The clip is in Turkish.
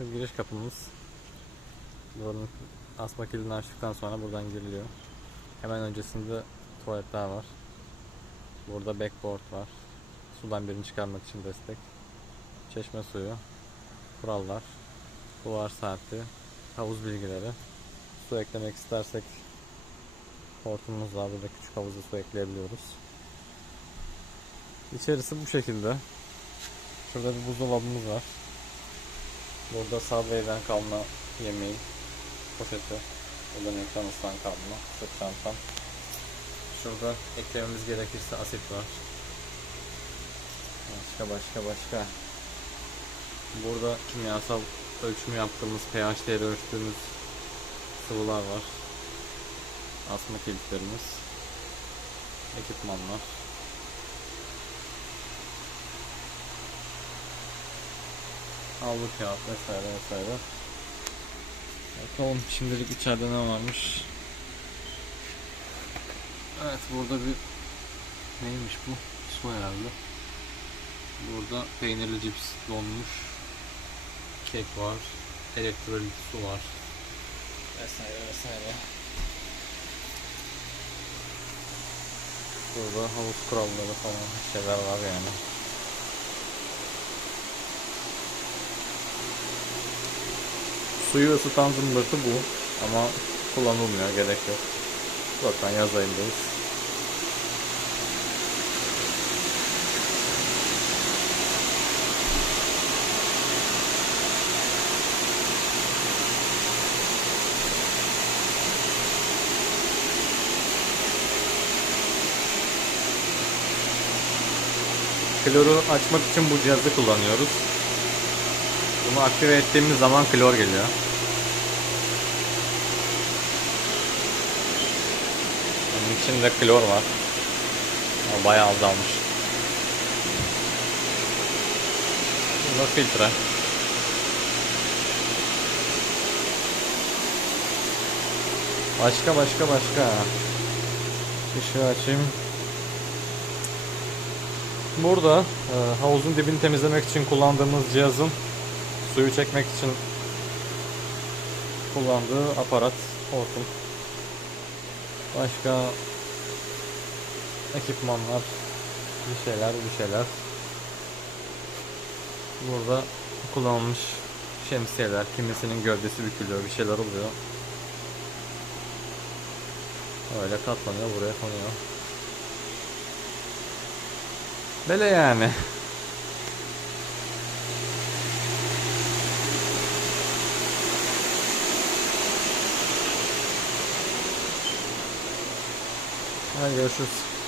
Şu giriş kapımız. Buranın asma kilidini açtıktan sonra buradan giriliyor. Hemen öncesinde tuvaletler var. Burada backboard var. Sudan birini çıkarmak için destek. Çeşme suyu. Kurallar. Duvar saati. Havuz bilgileri. Su eklemek istersek hortumumuz var. Burada küçük havuza su ekleyebiliyoruz. İçerisi bu şekilde. Şurada bir buzdolabımız var. Burada Subway'den kalma yemeği poşeti. Burada McDonald's'tan kalma sırt çantam. Şurada eklememiz gerekirse asit var. Başka başka başka. Burada kimyasal ölçümü yaptığımız pH değeri ölçtüğümüz sıvılar var. Asma kilitlerimiz. Ekipmanlar. Havlu kağıt vesaire vesaire. Bakalım şimdilik içeride ne varmış. Evet burada bir neymiş bu? Su herhalde. Burada peynirli cips donmuş. Kek var. Elektrolit su var. Vesaire vesaire. Burada havuz kuralları falan şeyler var yani. Suyu ısıtan zımbırtı bu ama kullanılmıyor gerek yok. Zaten yaz ayındayız. Kloru açmak için bu cihazı kullanıyoruz. Bunu aktive ettiğimiz zaman klor geliyor. Bunun içinde klor var. Bayağı azalmış. Burada filtre. Başka başka başka. Işığı açayım. Burada e, havuzun dibini temizlemek için kullandığımız cihazın suyu çekmek için kullandığı aparat hortum. Başka ekipmanlar, bir şeyler, bir şeyler. Burada kullanılmış şemsiyeler, kimisinin gövdesi bükülüyor, bir şeyler oluyor. Öyle katlanıyor, buraya konuyor. Böyle yani. 那也是。